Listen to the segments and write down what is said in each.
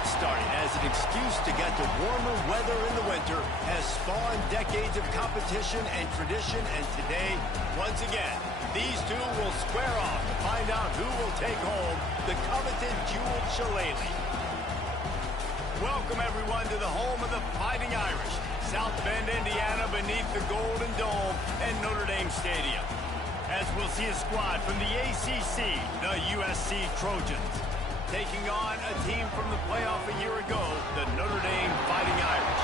Blitz starting as an excuse to get to warmer weather in the winter has spawned decades of competition and tradition, and today, once again, these two will square off to find out who will take home the coveted jeweled shillelagh. Welcome, everyone, to the home of the Fighting Irish, South Bend, Indiana, beneath the Golden Dome and Notre Dame Stadium. As we'll see a squad from the ACC, the USC Trojans, taking on a team from the playoff a year ago, the Notre Dame Fighting Irish.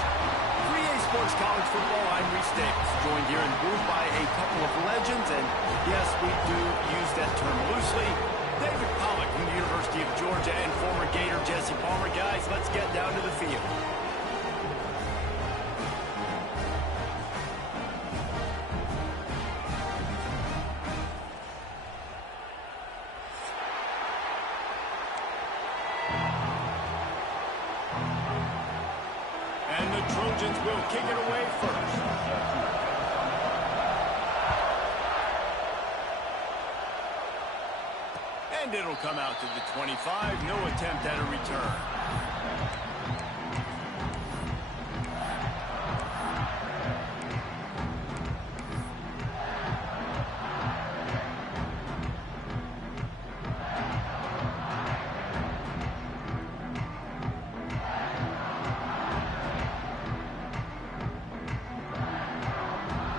3A Sports College Football, I'm Reese Davis, joined here in the booth by a couple of legends, and yes, we do use that term loosely. David Pollock from the University of Georgia and former Gator Jesse Palmer. Guys, let's get down to the field. And the Trojans will kick it away first. And it'll come out to the 25. No attempt at a return.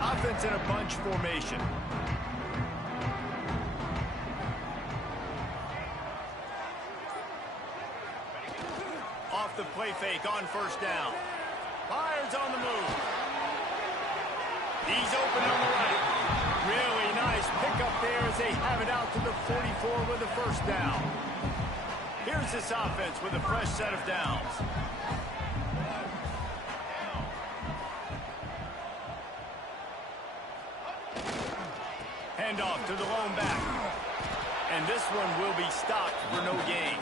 Offense in a bunch formation. Off the play fake on first down. Fires on the move. He's open on the right. Really nice pickup there as they have it out to the 44 with a first down. Here's this offense with a fresh set of downs. Handoff to the lone back. And this one will be stopped for no gain.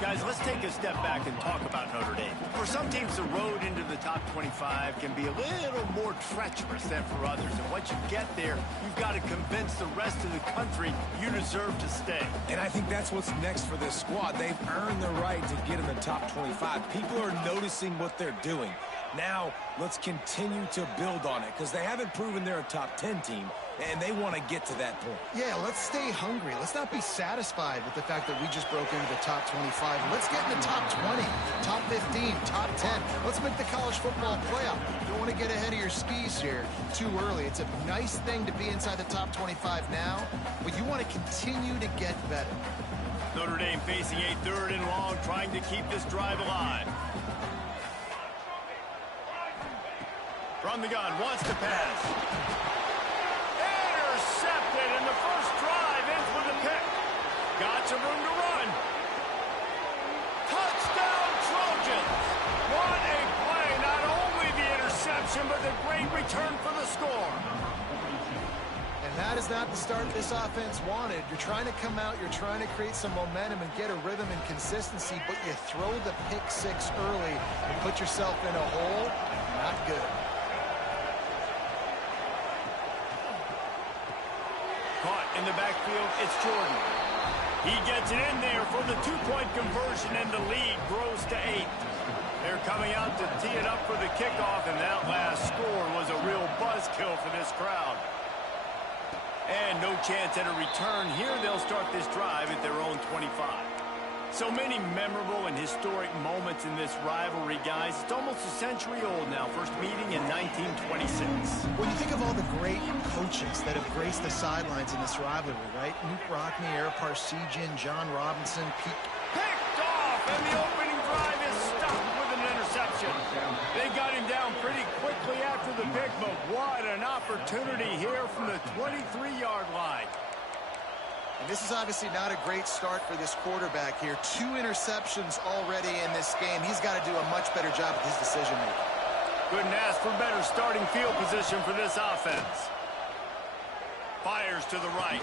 Guys, let's take a step back and talk about Notre Dame. For some teams, the road into the top 25 can be a little more treacherous than for others. And once you get there, you've got to convince the rest of the country you deserve to stay. And I think that's what's next for this squad. They've earned the right to get in the top 25. People are noticing what they're doing. Now, let's continue to build on it because they haven't proven they're a top 10 team, and they want to get to that point. Yeah, let's stay hungry. Let's not be satisfied with the fact that we just broke into the top 25. Let's get in the top 20, top 15, top 10. Let's make the college football playoff. You don't want to get ahead of your skis here too early. It's a nice thing to be inside the top 25 now, but you want to continue to get better. Notre Dame facing a 3rd and long, trying to keep this drive alive. From the gun, wants to pass. Intercepted, and the first drive ends with a pick. Got some room to run. Touchdown, Trojans! What a play! Not only the interception, but the great return for the score. And that is not the start this offense wanted. You're trying to come out, you're trying to create some momentum and get a rhythm and consistency, but you throw the pick six early and put yourself in a hole. Not good. Caught in the backfield, it's Jordan. He gets it in there for the 2-point conversion, and the lead grows to 8. They're coming out to tee it up for the kickoff, and that last score was a real buzzkill for this crowd. And no chance at a return. Here they'll start this drive at their own 25. So many memorable and historic moments in this rivalry, guys. It's almost a century old now. First meeting in 1926. When you think of all the great coaches that have graced the sidelines in this rivalry, right? Luke Rockne, Eric Parsegian, John Robinson, Pete. Picked off, and the opening drive is stopped with an interception. They got him down pretty quickly after the pick, but what an opportunity here from the 23-yard line. And this is obviously not a great start for this quarterback here. 2 interceptions already in this game. He's got to do a much better job with his decision-making. Couldn't ask for better starting field position for this offense. Fires to the right.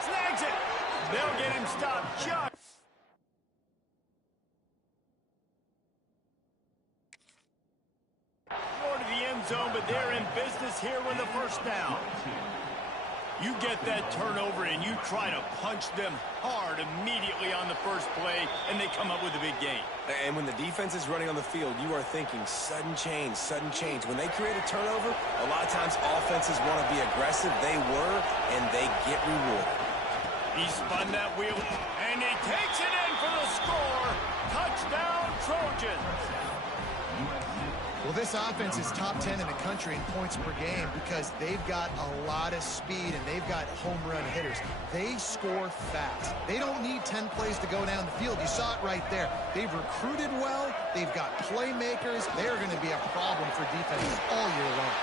Snags it. They'll get him stopped just. More to the end zone, but they're in business here with the first down. You get that turnover and you try to punch them hard immediately on the first play, and they come up with a big gain. And when the defense is running on the field, you are thinking sudden change, sudden change. When they create a turnover, a lot of times offenses want to be aggressive. They were, and they get rewarded. He spun that wheel, and he takes it in for the score. Touchdown, Trojans. Well, this offense is top 10 in the country in points per game because they've got a lot of speed and they've got home run hitters. They score fast. They don't need 10 plays to go down the field. You saw it right there. They've recruited well. They've got playmakers. They're going to be a problem for defenses all year long.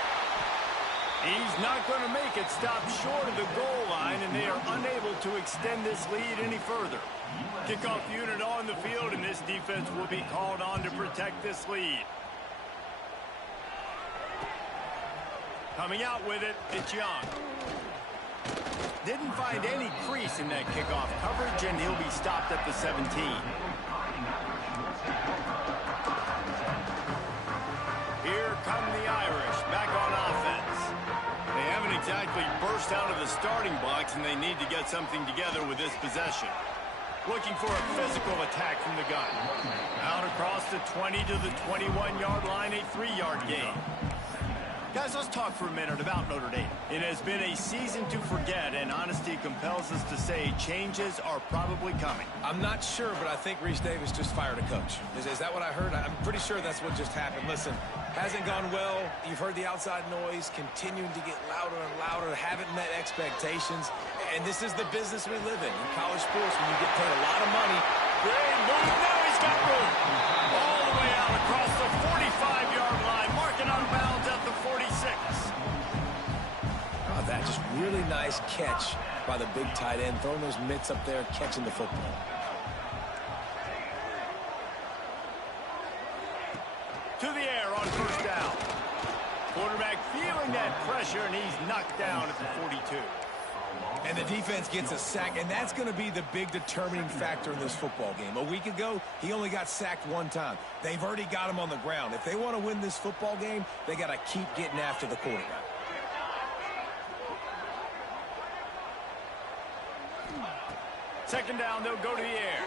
He's not going to make it stop short of the goal line, and they are unable to extend this lead any further. Kickoff unit on the field, and this defense will be called on to protect this lead. Coming out with it, it's Young. Didn't find any crease in that kickoff coverage, and he'll be stopped at the 17. Here come the Irish, back on offense. They haven't exactly burst out of the starting blocks, and they need to get something together with this possession. Looking for a physical attack from the gun. Out across the 20 to the 21-yard line, a 3-yard gain. Guys, let's talk for a minute about Notre Dame. It has been a season to forget, and honesty compels us to say changes are probably coming. I'm not sure, but I think Reese Davis just fired a coach. Is that what I heard? I'm pretty sure that's what just happened. Listen, hasn't gone well. You've heard the outside noise continuing to get louder and louder, haven't met expectations. And this is the business we live in college sports, when you get paid a lot of money. Great move. Now he's got room. All the way out across the 45-yard line, marking on bounds at the 46. That just really nice catch by the big tight end, throwing those mitts up there, catching the football. To the air on first down. Quarterback feeling that pressure, and he's knocked down at the 42. And the defense gets a sack, and that's going to be the big determining factor in this football game. A week ago, he only got sacked one time. They've already got him on the ground. If they want to win this football game, they got to keep getting after the quarterback. Second down, they'll go to the air.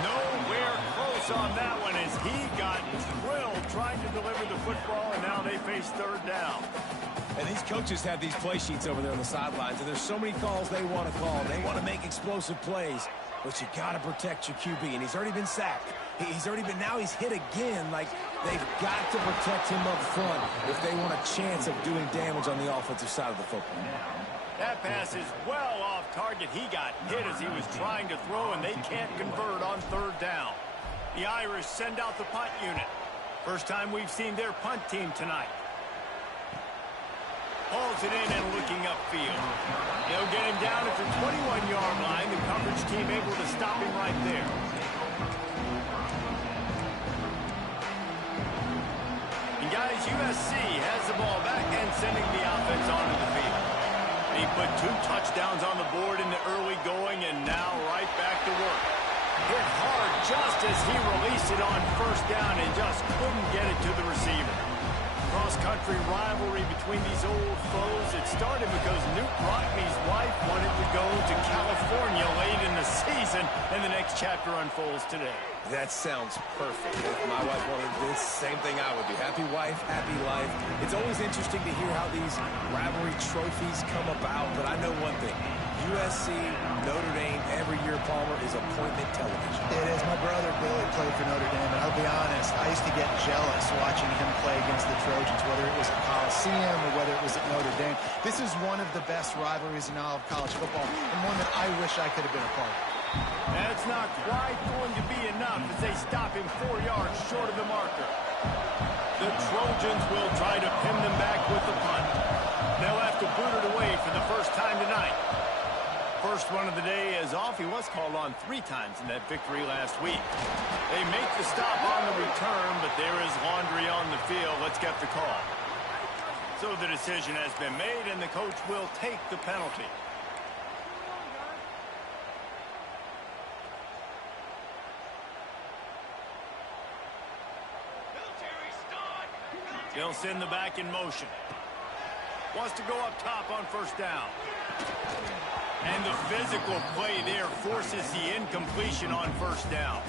Nowhere close on that one as he got drilled trying to deliver the football, and now they face third down. And these coaches have these play sheets over there on the sidelines, and there's so many calls they want to call. They want to make explosive plays, but you got to protect your QB, and he's already been sacked. Now he's hit again. Like, they've got to protect him up front if they want a chance of doing damage on the offensive side of the football. That pass is well off target. He got hit as he was trying to throw, and they can't convert on third down. The Irish send out the punt unit. First time we've seen their punt team tonight. Hauls it in and looking upfield. They'll get him down at the 21-yard line. The coverage team able to stop him right there. And guys, USC has the ball back and sending the offense onto the field. He put 2 touchdowns on the board in the early going, and now right back to work. Hit hard just as he released it on first down and just couldn't get it to the receiver. Cross-country rivalry between these old foes. It started because Newt Rockne's wife wanted to go to California late in the season, and the next chapter unfolds today. That sounds perfect. If my wife wanted this, same thing I would do. Happy wife, happy life. It's always interesting to hear how these rivalry trophies come about, but I know one thing. USC, Notre Dame, every year, Palmer, is appointment television. It is. My brother Billy played for Notre Dame, and I'll be honest, I used to get jealous watching him play against the Trojans, whether it was at Coliseum or whether it was at Notre Dame. This is one of the best rivalries in all of college football, and one that I wish I could have been a part of. That's not quite going to be enough as they stop him 4 yards short of the marker. The Trojans will try to pin them back with the punt. They'll have to boot it away for the first time tonight. First one of the day is off. He was called on 3 times in that victory last week. They make the stop on the return, but there is laundry on the field. Let's get the call. So the decision has been made, and the coach will take the penalty. They'll send the back in motion. Wants to go up top on first down. And the physical play there forces the incompletion on first down.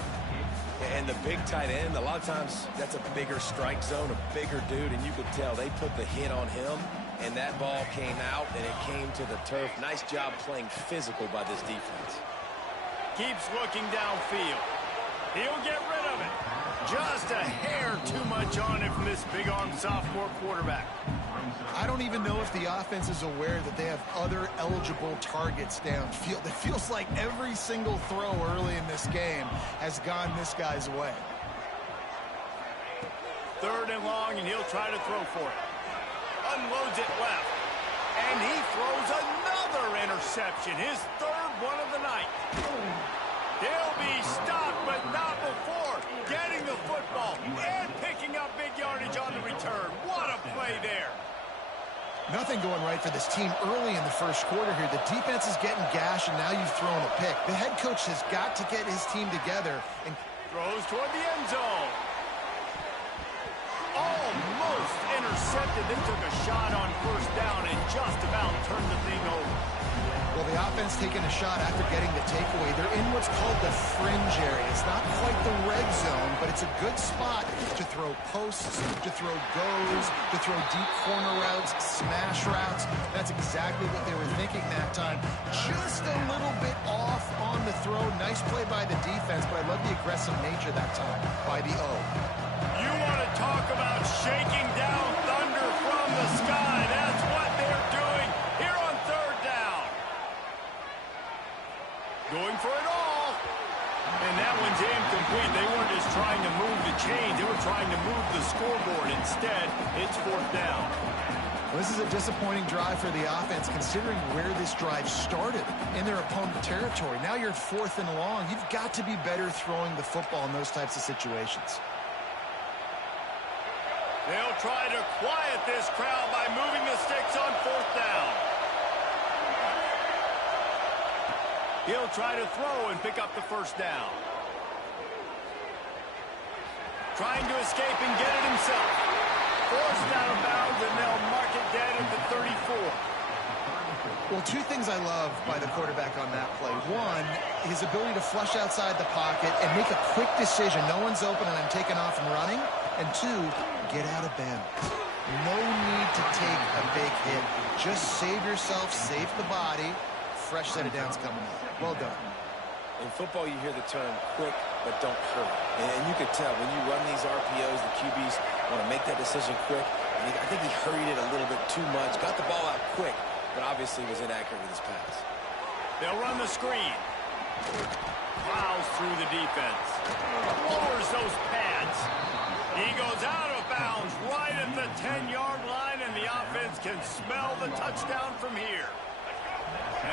And the big tight end, a lot of times that's a bigger strike zone, a bigger dude, and you could tell they put the hit on him, and that ball came out, and it came to the turf. Nice job playing physical by this defense. Keeps looking downfield. He'll get rid of it. Just a hair too much on it from this big-arm sophomore quarterback. I don't even know if the offense is aware that they have other eligible targets downfield. It feels like every single throw early in this game has gone this guy's way. 3rd and long, and he'll try to throw for it. Unloads it left. And he throws another interception, his 3rd one of the night. He'll be stopped, but not before getting the football and picking up big yardage on the return. What a play there. Nothing going right for this team early in the first quarter here. The defense is getting gashed, and now you've thrown a pick. The head coach has got to get his team together. And throws toward the end zone. Almost intercepted. They took a shot on first down and just about turned the thing over. Well, the offense taking a shot after getting the takeaway. They're in what's called the fringe area. It's not quite the red zone, but it's a good spot to throw posts, to throw goes, to throw deep corner routes, smash routes. That's exactly what they were thinking that time. Just a little bit off on the throw. Nice play by the defense, but I love the aggressive nature that time by the O. You want to talk about shaking down thunder from the sky. That's what they're doing here on 3rd down. Going for it all. And that one's incomplete. They weren't just trying to move the chains. They were trying to move the scoreboard. Instead, it's 4th down. Well, this is a disappointing drive for the offense, considering where this drive started in their opponent territory. Now you're 4th and long. You've got to be better throwing the football in those types of situations. They'll try to quiet this crowd by moving the sticks on 4th down. He'll try to throw and pick up the first down. Trying to escape and get it himself. Forced out of bounds, and they'll mark it dead at the 34. Well, 2 things I love by the quarterback on that play. 1, his ability to flush outside the pocket and make a quick decision. No one's open and I'm taking off and running. And 2, get out of bounds. No need to take a big hit. Just save yourself, save the body. Fresh set of downs coming up. Well done. In football, you hear the term quick, but don't hurry. And you can tell when you run these RPOs, the QBs want to make that decision quick. And I think he hurried it a little bit too much. Got the ball out quick, but obviously was inaccurate with his pass. They'll run the screen. Plows through the defense. Lowers those pads. He goes out of bounds right at the 10-yard line, and the offense can smell the touchdown from here.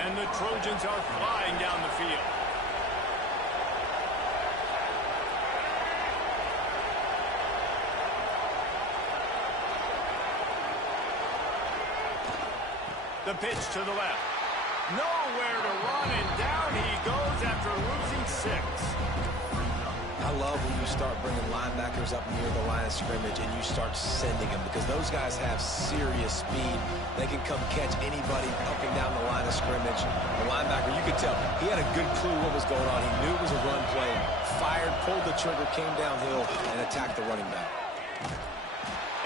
And the Trojans are flying down the field. The pitch to the left. Nowhere to run, and down he goes after losing 6. I love when you start bringing linebackers up near the line of scrimmage and you start sending them, because those guys have serious speed. They can come catch anybody up and down the line of scrimmage. The linebacker, you could tell, he had a good clue what was going on. He knew it was a run play, fired, pulled the trigger, came downhill, and attacked the running back.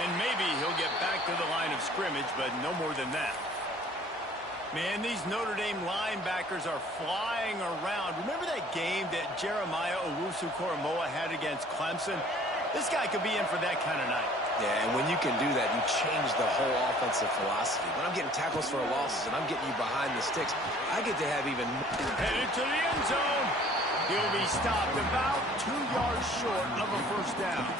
And maybe he'll get back to the line of scrimmage, but no more than that. Man, these Notre Dame linebackers are flying around. Remember that game that Jeremiah Owusu-Koramoah had against Clemson? This guy could be in for that kind of night. Yeah, and when you can do that, you change the whole offensive philosophy. When I'm getting tackles for losses and I'm getting you behind the sticks, I get to have even more. Headed to the end zone. He'll be stopped about 2 yards short of a first down.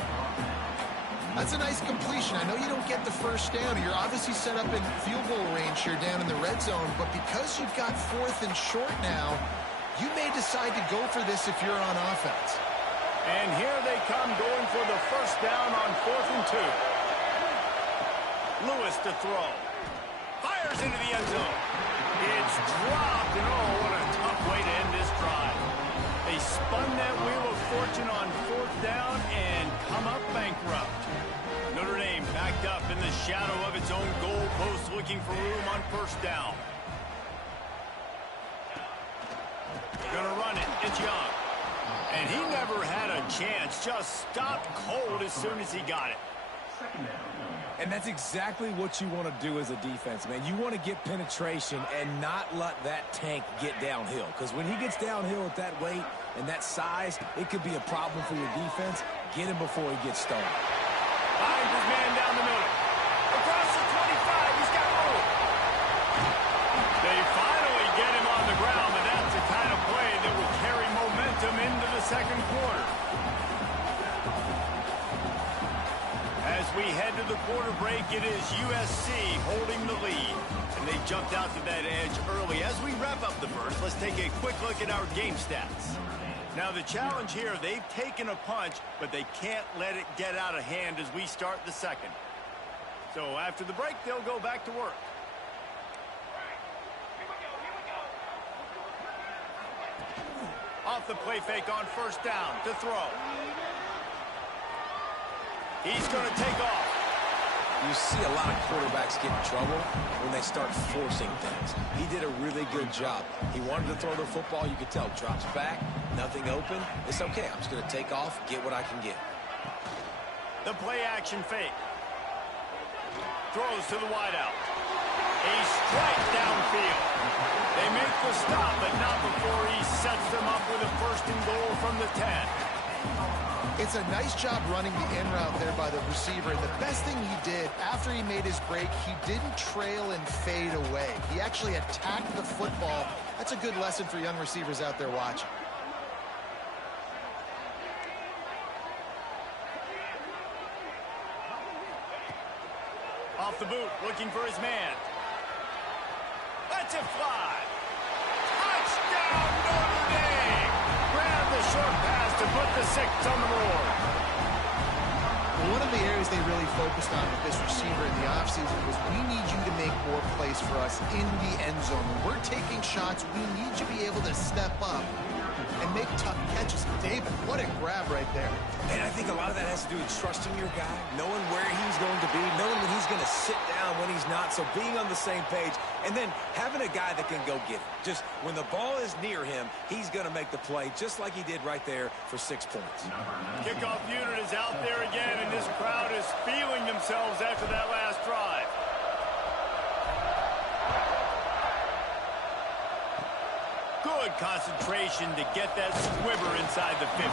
That's a nice completion. I know you don't get the first down. You're obviously set up in field goal range here down in the red zone, but because you've got 4th and short now, you may decide to go for this if you're on offense. And here they come going for the first down on 4th and 2. Lewis to throw. Fires into the end zone. It's dropped, and oh, what a tough way to end this drive. They spun that wheel of fortune on 4th down and come up bankrupt. Notre Dame backed up in the shadow of its own goal post, looking for room on first down. Gonna run it. It's Young. And he never had a chance. Just stopped cold as soon as he got it. And that's exactly what you want to do as a defense, man. You want to get penetration and not let that tank get downhill. Because when he gets downhill at that weight and that size, it could be a problem for your defense. Get him before he gets started. Finds his man down the middle. Across the 25, he's got room. They finally get him on the ground, but that's the kind of play that will carry momentum into the second quarter. As we head to the quarter break, it is USC holding the lead. And they jumped out to that edge early. As we wrap up the first, let's take a quick look at our game stats. Now the challenge here, they've taken a punch, but they can't let it get out of hand as we start the second. So after the break, they'll go back to work. Off the play fake on first down to throw. He's going to take off. You see a lot of quarterbacks get in trouble when they start forcing things. He did a really good job. He wanted to throw the football. You could tell. Drops back, nothing open. It's okay. I'm just going to take off, get what I can get. The play action fake. Throws to the wideout. A strike downfield. They make the stop, but not before he sets them up with a first and goal from the 10. It's a nice job running the in route there by the receiver. And the best thing he did after he made his break, he didn't trail and fade away. He actually attacked the football. That's a good lesson for young receivers out there watching. Off the boot, looking for his man. Lets it fly. Touchdown, Notre Dame! Grab the short pass to put the 6 on the board. One of the areas they really focused on with this receiver in the offseason was we need you to make more plays for us in the end zone. When we're taking shots, we need you to be able to step up and make tough catches. David, what a grab right there. And I think a lot of that has to do with trusting your guy, knowing where he's going to be, knowing when he's going to sit down, when he's not. So being on the same page, and then having a guy that can go get it. Just when the ball is near him, he's going to make the play, just like he did right there for 6 points. Kickoff unit is out there again, and this crowd is feeling themselves after that last drive. Good concentration to get that squibber inside the 15.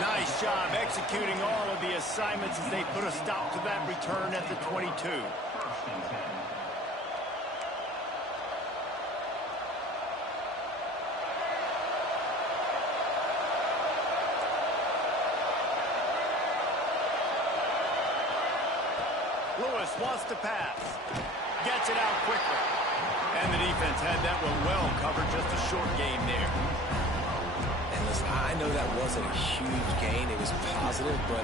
Nice job executing all of the assignments as they put a stop to that return at the 22. Lewis wants to pass. Gets it out quickly. And the defense had that one well covered. Just a short gain there. And listen, I know that wasn't a huge gain. It was positive, but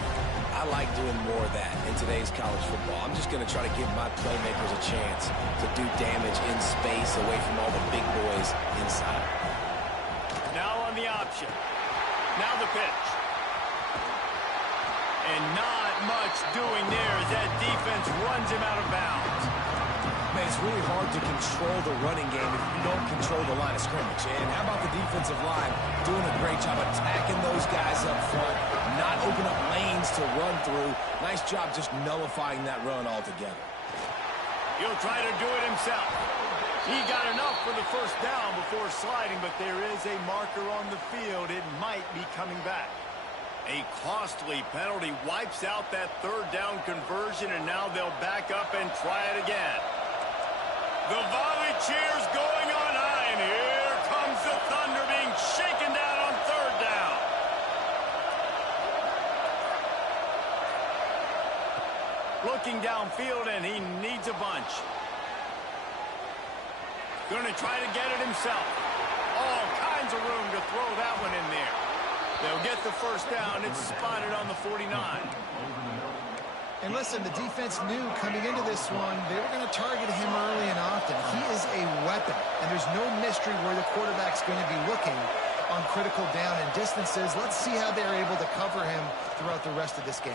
I like doing more of that in today's college football. I'm just going to try to give my playmakers a chance to do damage in space away from all the big boys inside. Now on the option. Now the pitch. And not much doing there as that defense runs him out of bounds. Man, it's really hard to control the running game if you don't control the line of scrimmage. And how about the defensive line doing a great job attacking those guys up front, not open up lanes to run through. Nice job just nullifying that run altogether. He'll try to do it himself. He got enough for the first down before sliding, but there is a marker on the field. It might be coming back. A costly penalty wipes out that third down conversion, and now they'll back up and try it again. The volley cheers going on high, and here comes the Thunder being shaken down on third down. Looking downfield, and he needs a bunch. Going to try to get it himself. All kinds of room to throw that one in there. They'll get the first down. It's spotted on the 49. And listen, the defense knew coming into this one, they were going to target him early and often. He is a weapon, and there's no mystery where the quarterback's going to be looking on critical down and distances. Let's see how they're able to cover him throughout the rest of this game.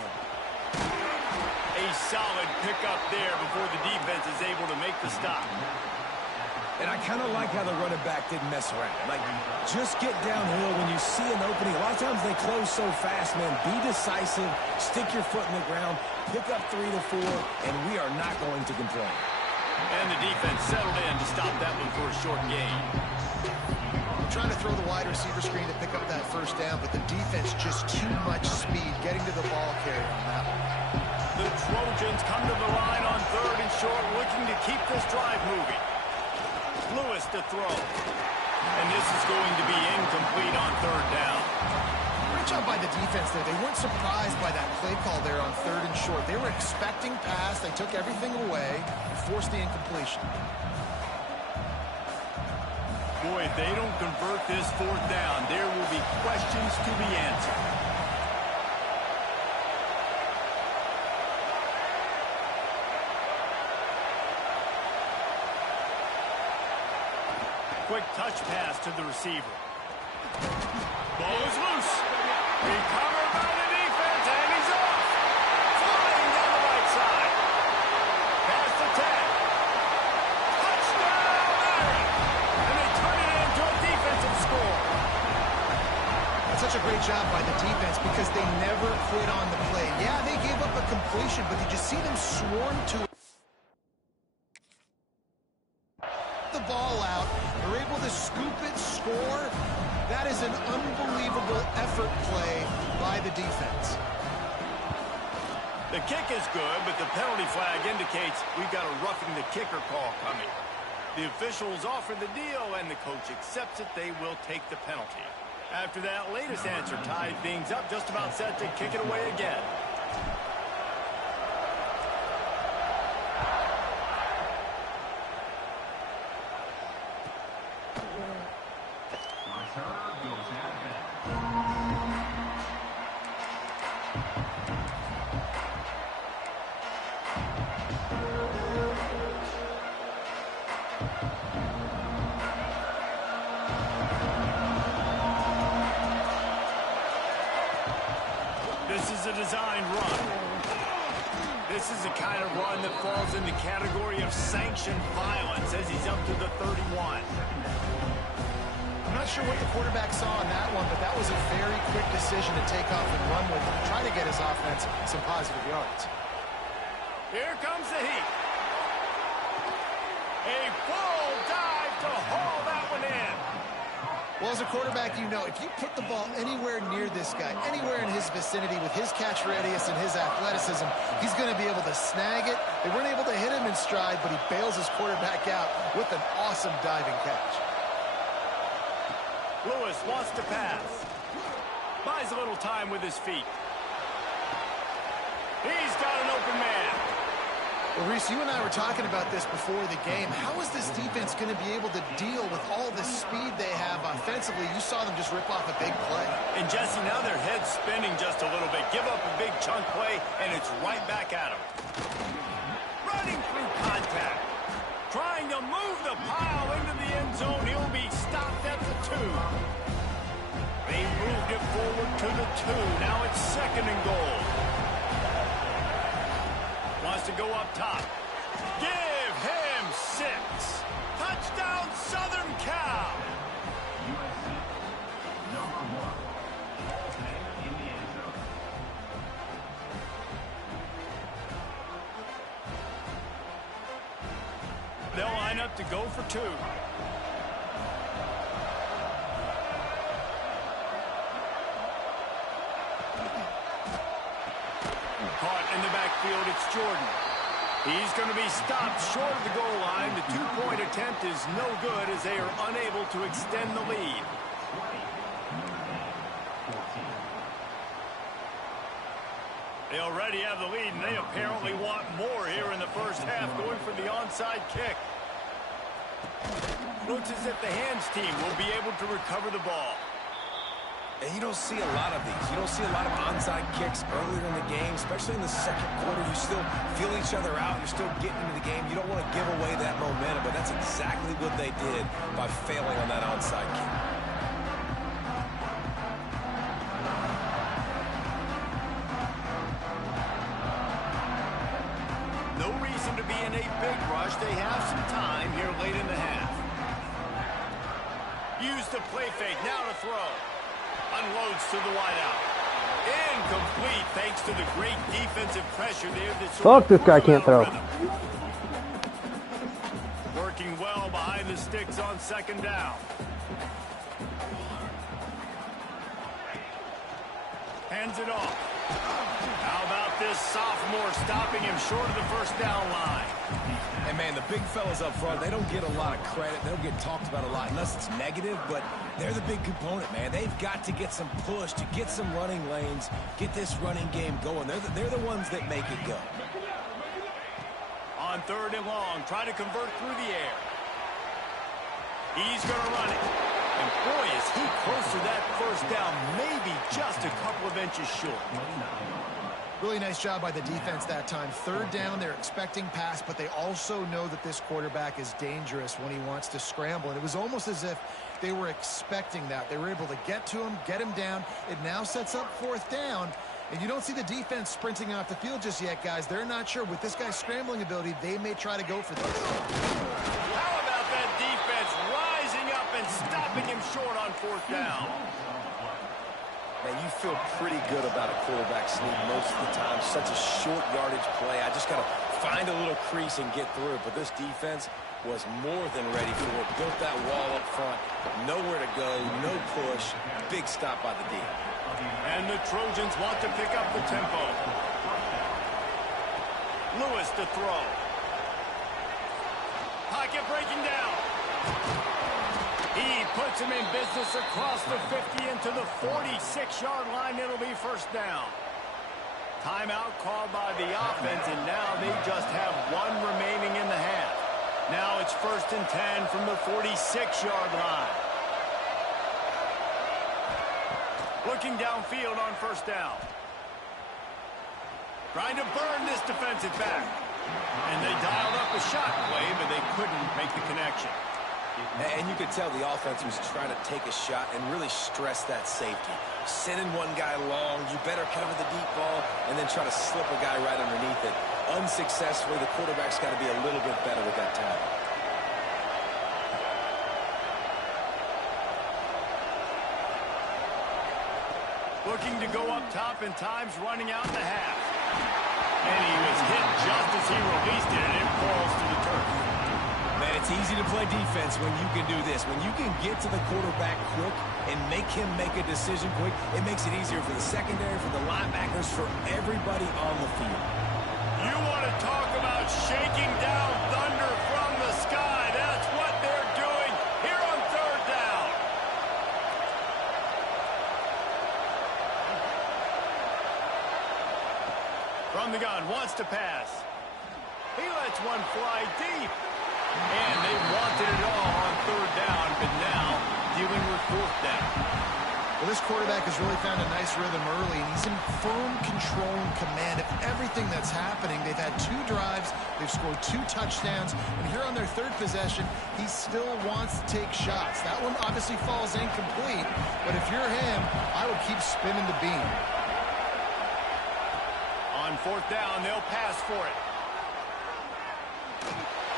A solid pickup there before the defense is able to make the stop. And I kind of like how the running back didn't mess around. Like, just get downhill when you see an opening. A lot of times they close so fast, man. Be decisive, stick your foot in the ground, pick up 3 to 4, and we are not going to complain. And the defense settled in to stop that one for a short gain. Trying to throw the wide receiver screen to pick up that first down, but the defense just too much speed getting to the ball carrier on that one. The Trojans come to the line on 3rd and short, looking to keep this drive moving. Lewis to throw. And this is going to be incomplete on 3rd down. Great job by the defense there. They weren't surprised by that play call there on 3rd and short. They were expecting pass. They took everything away, forced the incompletion. Boy, if they don't convert this 4th down, there will be questions to be answered. Quick touch pass to the receiver. Ball is loose. Recovered by the defense, and he's off. Flying down the right side. Pass to 10. Touchdown, Irish. And they turn it into a defensive score. That's such a great job by the defense because they never quit on the play. Yeah, they gave up a completion, but did you see them swarm to the ball out? They're able to scoop it, score. That is an unbelievable effort play by the defense. The kick is good, but the penalty flag indicates we've got a roughing the kicker call coming. The officials offer the deal, and the coach accepts it. They will take the penalty. After that latest answer tied things up, just about set to kick it away again. This is a designed run. This is the kind of run that falls in the category of sanctioned violence as he's up to the 31. I'm not sure what the quarterback saw on that one, but that was a very quick decision to take off and run with and try to get his offense some positive yards. Here comes the heat. A full dive to haul that one in. Well, as a quarterback, you know, if you put the ball anywhere near this guy, anywhere in his vicinity with his catch radius and his athleticism, he's going to be able to snag it. They weren't able to hit him in stride, but he bails his quarterback out with an awesome diving catch. Lewis wants to pass. Buys a little time with his feet. He's got an open man. Well, Reese, you and I were talking about this before the game. How is this defense going to be able to deal with all the speed they have offensively? You saw them just rip off a big play. And, Jesse, now their head's spinning just a little bit. Give up a big chunk play, and it's right back at them. Running through contact. Trying to move the pile into the end zone. He'll be stopped at the 2. They moved it forward to the 2. Now it's 2nd and goal. Wants to go up top. Give him 6. Touchdown, Southern Cal. They'll line up to go for 2. Caught in the backfield, it's Jordan. He's going to be stopped short of the goal line. The 2-point attempt is no good as they are unable to extend the lead. They already have the lead, and they apparently want more here in the first half, going for the onside kick. Looks as if the hands team will be able to recover the ball. And you don't see a lot of these. You don't see a lot of onside kicks earlier in the game, especially in the second quarter. You still feel each other out. You're still getting into the game. You don't want to give away that momentum, but that's exactly what they did by failing on that onside kick. they have some time here late in the half. Use the play fake, now to throw. Unloads to the wideout. Incomplete thanks to the great defensive pressure there. Fuck, this guy can't throw. Working well behind the sticks on second down. Hands it off. How about this sophomore stopping him short of the first down line? And, man, the big fellas up front, they don't get a lot of credit. They don't get talked about a lot unless it's negative, but they're the big component, man. They've got to get some push, to get some running lanes, get this running game going. They're the ones that make it go. On 3rd and long, trying to convert through the air. He's going to run it. And boy, is he close to that first down, maybe just a couple of inches short. Really nice job by the defense that time. 3rd down, they're expecting pass, but they also know that this quarterback is dangerous when he wants to scramble. And it was almost as if they were expecting that. They were able to get to him, get him down. It now sets up 4th down. And you don't see the defense sprinting off the field just yet, guys. They're not sure. With this guy's scrambling ability, they may try to go for this. How about that defense rising up and stopping him short on 4th down? Man, you feel pretty good about a quarterback sneak most of the time. Such a short yardage play. I just got to find a little crease and get through it. But this defense was more than ready for it. Built that wall up front. Nowhere to go. No push. Big stop by the D. And the Trojans want to pick up the tempo. Lewis to throw. Pocket breaking down. He puts him in business across the 50 into the 46-yard line. It'll be first down. Timeout called by the offense, and now they just have 1 remaining in the half. Now it's 1st and 10 from the 46-yard line. Looking downfield on 1st down. Trying to burn this defensive back. And they dialed up a shot play, but they couldn't make the connection. And you could tell the offense was trying to take a shot and really stress that safety. Sending one guy long, you better cover the deep ball, and then try to slip a guy right underneath it. Unsuccessfully, the quarterback's got to be a little bit better with that time. Looking to go up top, and time's running out in the half. And he was hit just as he released it, and it falls to the turf. Man, it's easy to play defense when you can do this. When you can get to the quarterback quick and make him make a decision quick, it makes it easier for the secondary, for the linebackers, for everybody on the field. You want to talk about shaking down thunder from the sky. That's what they're doing here on 3rd down. From the gun, wants to pass. He lets one fly deep. And they wanted it all on 3rd down, but now dealing with 4th down. Well, this quarterback has really found a nice rhythm early, and he's in firm control and command of everything that's happening. They've had 2 drives. They've scored 2 touchdowns. And here on their 3rd possession, he still wants to take shots. That one obviously falls incomplete, but if you're him, I would keep spinning the beam. On 4th down, they'll pass for it.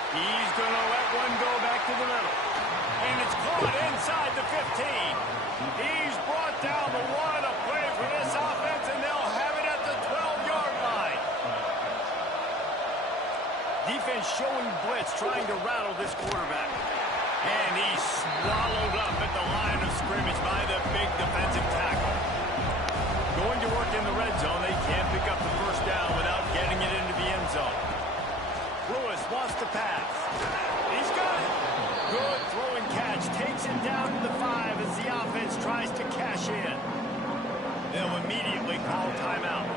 He's going to let one go back to the middle. And it's caught inside the 15. He's brought down the one. A play for this offense, and they'll have it at the 12-yard line. Defense showing blitz, trying to rattle this quarterback. And he's swallowed up at the line of scrimmage by the big defensive tackle. Going to work in the red zone. They can't pick up the first down without getting it into the end zone. Lewis wants to pass. He's got it. Good throwing catch. Takes it down to the 5 as the offense tries to cash in. They'll immediately call timeout.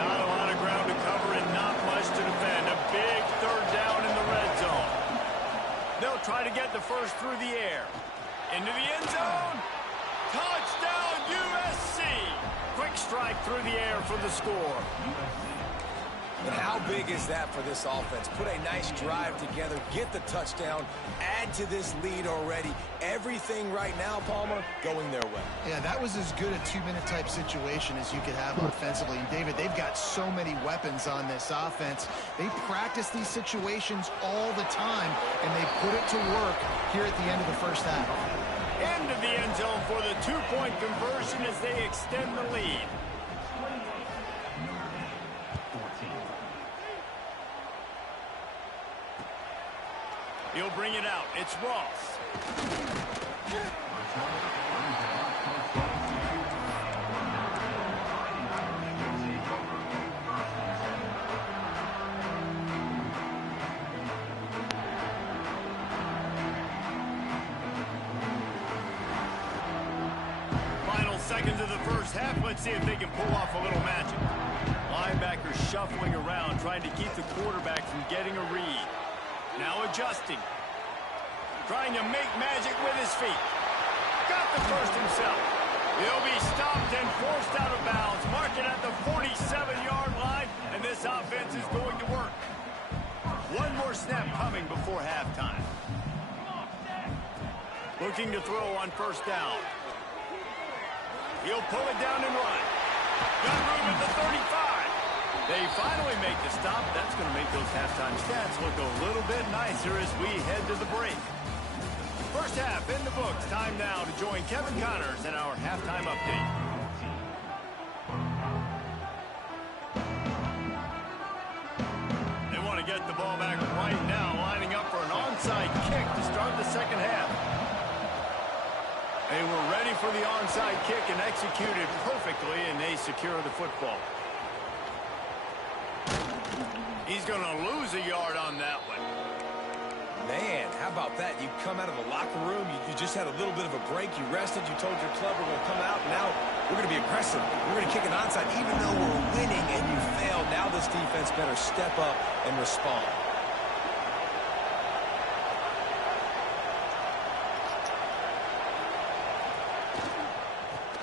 Not a lot of ground to cover and not much to defend. A big 3rd down in the red zone. They'll try to get the first through the air. Into the end zone. Touchdown USC. Quick strike through the air for the score. And how big is that for this offense? Put a nice drive together, get the touchdown, add to this lead already. Everything right now, Palmer, going their way. Yeah, that was as good a two-minute type situation as you could have offensively. And, David, they've got so many weapons on this offense. They practice these situations all the time, and they put it to work here at the end of the first half. Into the end zone for the two-point conversion as they extend the lead. He'll bring it out. It's Ross. Final seconds of the first half. Let's see if they can pull off a little magic. Linebackers shuffling around, trying to keep the quarterback from getting a read. Now adjusting. Trying to make magic with his feet. Got the first himself. He'll be stopped and forced out of bounds. Mark it at the 47-yard line, and this offense is going to work. One more snap coming before halftime. Looking to throw on first down. He'll pull it down and run. Got room at the 35. They finally make the stop. That's going to make those halftime stats look a little bit nicer as we head to the break. First half in the books. Time now to join Kevin Connors in our halftime update. They want to get the ball back right now, lining up for an onside kick to start the second half. They were ready for the onside kick and executed perfectly, and they secure the football. He's going to lose a yard on that one. Man, how about that? You come out of the locker room, you just had a little bit of a break, you rested, you told your club we're going to come out, and now we're going to be aggressive. We're going to kick an onside even though we're winning and you failed. Now this defense better step up and respond.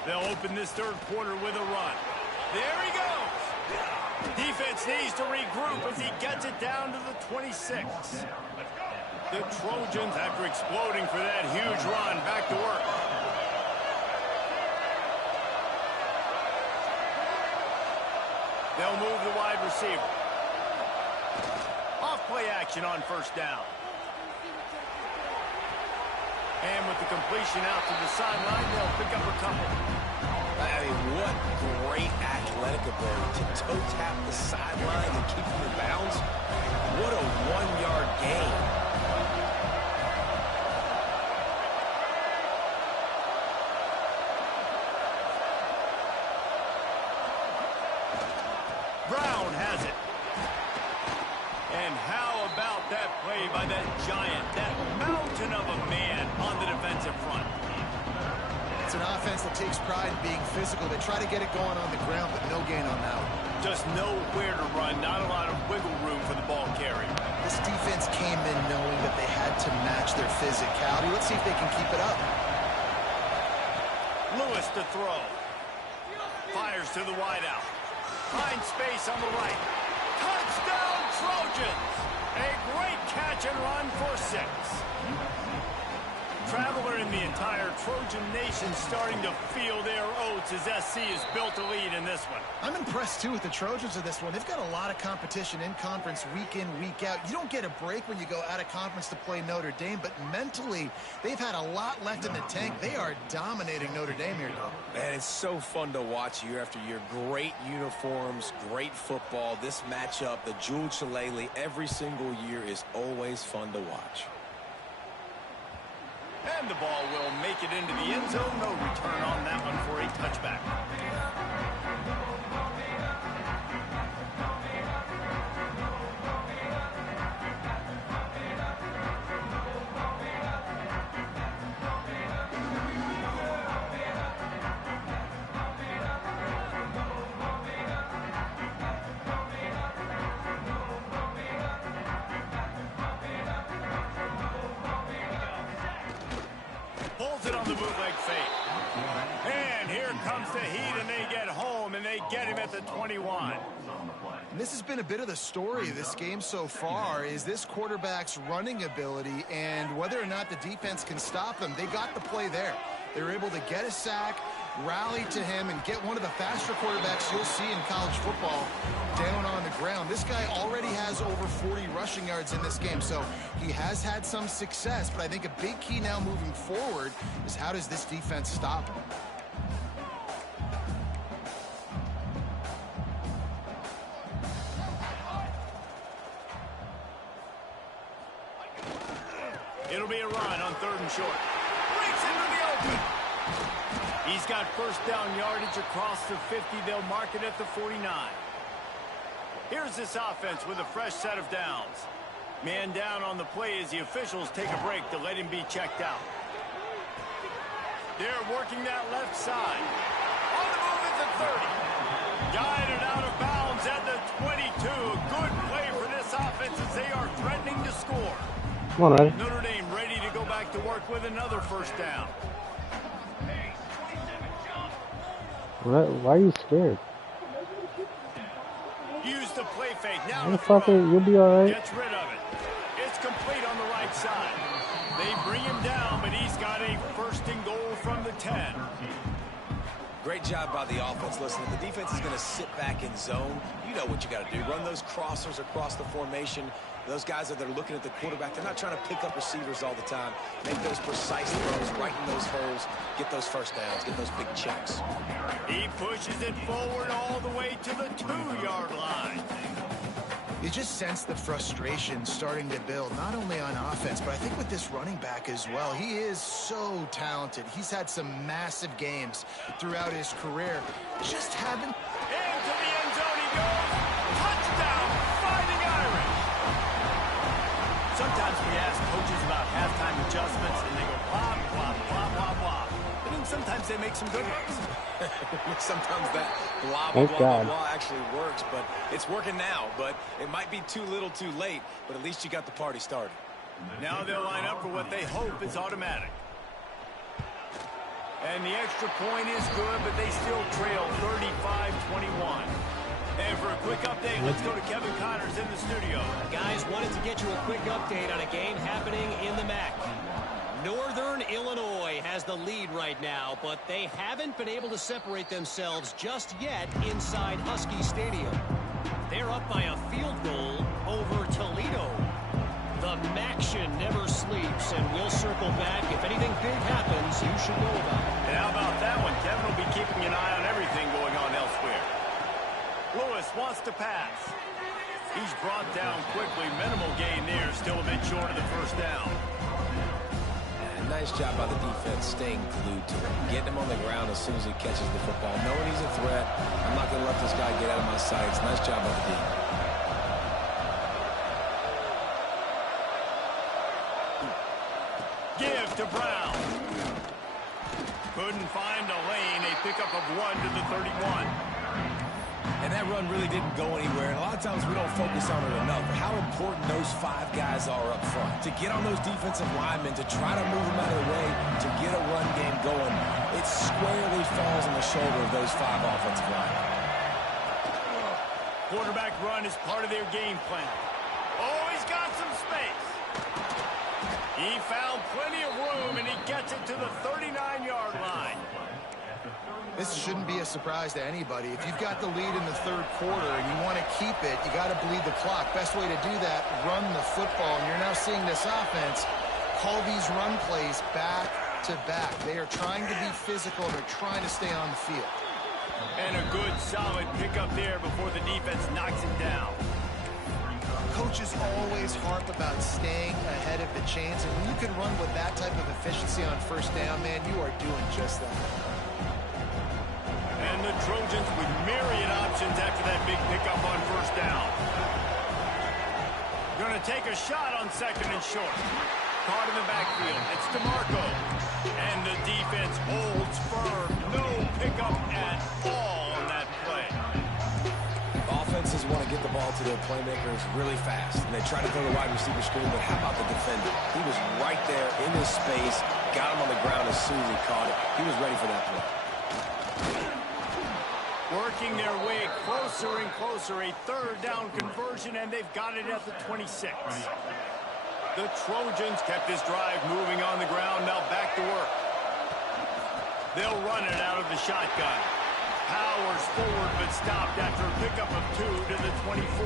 They'll open this third quarter with a run. There he goes. Defense needs to regroup as he gets it down to the 26. The Trojans, after exploding for that huge run, back to work. They'll move the wide receiver. Off play action on first down. And with the completion out to the sideline, they'll pick up a couple. I mean, what great athletic ability to toe tap the sideline and keep them in bounds. What a one-yard gain. Brown has it. And how about that play by that giant, that mountain of a man on the defensive front? It's an offense that takes pride in being physical. They try to get it going on the ground, but no gain on that one. Just nowhere to run, not a lot of wiggle room for the ball carrier. This defense came in knowing that they had to match their physicality. Let's see if they can keep it up. Lewis to throw. Fires to the wideout. Finds space on the right. Touchdown, Trojans! A great catch and run for 6. Traveler in the entire Trojan nation starting to feel their oats as SC has built a lead in this one. I'm impressed, too, with the Trojans of this one. They've got a lot of competition in conference week in, week out. You don't get a break when you go out of conference to play Notre Dame, but mentally, they've had a lot left in the tank. They are dominating Notre Dame here, though. Man, it's so fun to watch year after year. Great uniforms, great football. This matchup, the Jewel Shillelagh, every single year is always fun to watch. And the ball will make it into the end zone. No return on that one for a touchback. Pulls it on the bootleg fake. And here comes the heat, and they get home, and they get him at the 21. And this has been a bit of the story of this game so far, is this quarterback's running ability and whether or not the defense can stop them. They got the play there. They were able to get a sack, rally to him, and get one of the faster quarterbacks you'll see in college football down on the ground. This guy already has over 40 rushing yards in this game, so he has had some success, but I think a big key now moving forward is how does this defense stop him? It'll be a run on 3rd and short. Breaks into the open. He's got first down yardage across the 50. They'll mark it at the 49. Here's this offense with a fresh set of downs. Man down on the play as the officials take a break to let him be checked out. They're working that left side. On the move at the 30. Guided out of bounds at the 22. Good play for this offense as they are threatening to score. Come on, Eddie. Notre Dame ready to go back to work with another first down. Why are you scared? Use the play fake. Now Motherfucker, you'll be alright. Gets rid of it. It's complete on the right side. They bring him down, but he's got a 1st and goal from the 10. Great job by the offense. Listen, if the defense is going to sit back in zone, you know what you got to do. Run those crossers across the formation. Those guys that are looking at the quarterback, they're not trying to pick up receivers all the time. Make those precise throws, right in those holes, get those first downs, get those big checks. He pushes it forward all the way to the 2-yard line. You just sense the frustration starting to build, not only on offense, but I think with this running back as well. He is so talented. He's had some massive games throughout his career. Just haven't... Into the end zone he goes. Touchdown, Fighting Irish. Sometimes we ask coaches about halftime adjustments, and they go blah, blah, blah, blah, blah. But then sometimes they make some good ones. Sometimes that blah, blah, blah, blah, blah actually works, but it's working now. But it might be too little too late, but at least you got the party started. Now they'll line up for what they hope is automatic. And the extra point is good, but they still trail 35-21. And for a quick update, let's go to Kevin Connors in the studio. Guys, wanted to get you a quick update on a game happening in the MAC. Northern Illinois has the lead right now, but they haven't been able to separate themselves just yet inside Husky Stadium. They're up by a field goal over Toledo. The MACtion never sleeps, and we'll circle back. If anything big happens, you should know about it. And how about that one? Kevin will be keeping an eye on everything going on elsewhere. Lewis wants to pass. He's brought down quickly. Minimal gain there. Still a bit short of the first down. Nice job by the defense staying glued to him, getting him on the ground as soon as he catches the football, knowing he's a threat. I'm not going to let this guy get out of my sights. Nice job by the D. Give to Brown. Couldn't find a lane. A pickup of 1 to the 31. And that run really didn't go anywhere. A lot of times we don't focus on it enough. But how important those 5 guys are up front. To get on those defensive linemen, to try to move them out of the way, to get a run game going, it squarely falls on the shoulder of those 5 offensive linemen. Quarterback run is part of their game plan. Oh, he's got some space. He found plenty of room, and he gets it to the 39-yard line. This shouldn't be a surprise to anybody. If you've got the lead in the 3rd quarter and you want to keep it, you got to bleed the clock. Best way to do that, run the football. And you're now seeing this offense call these run plays back to back. They are trying to be physical. They're trying to stay on the field. And a good, solid pickup there before the defense knocks him down. Coaches always harp about staying ahead of the chains. And when you can run with that type of efficiency on first down, man, you are doing just that. And the Trojans with myriad options after that big pickup on first down. Going to take a shot on 2nd and short. Caught in the backfield. It's DeMarco. And the defense holds firm. No pickup at all on that play. Offenses want to get the ball to their playmakers really fast. And they try to throw the wide receiver screen, but how about the defender? He was right there in his space, got him on the ground as soon as he caught it. He was ready for that play. Working their way closer and closer, a third down conversion, and they've got it at the 26. The Trojans kept this drive moving on the ground, now back to work. They'll run it out of the shotgun. Powers forward, but stopped after a pickup of 2 to the 24.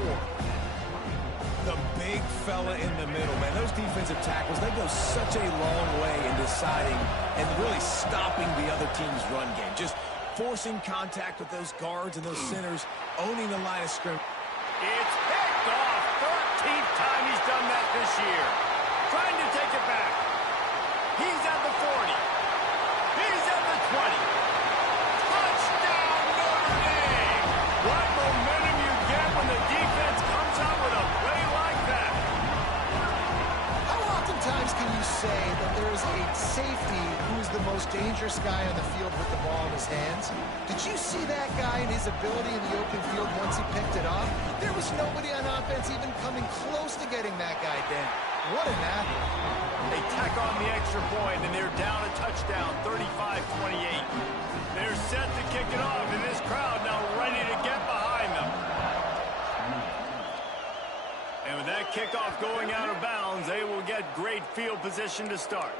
The big fella in the middle, man. Those defensive tackles, they go such a long way in deciding and really stopping the other team's run game. Just forcing contact with those guards and those centers, owning the line of scrimmage. It's picked off. 13th time he's done that this year. Trying to take it back. He's at the 40. He's at the 20. Touchdown, Notre Dame. What momentum you get when the defense comes out with a play like that. How oftentimes can you say that there is a safety who is the most dangerous guy on the field with the ball in his hands? Did you see that guy and his ability in the open field once he picked it off? There was nobody on offense even coming close to getting that guy down. What an athlete. They tack on the extra point, and they're down a touchdown, 35-28. They're set to kick it off, and this crowd now ready to get behind them. And with that kickoff going out of bounds, they will get great field position to start.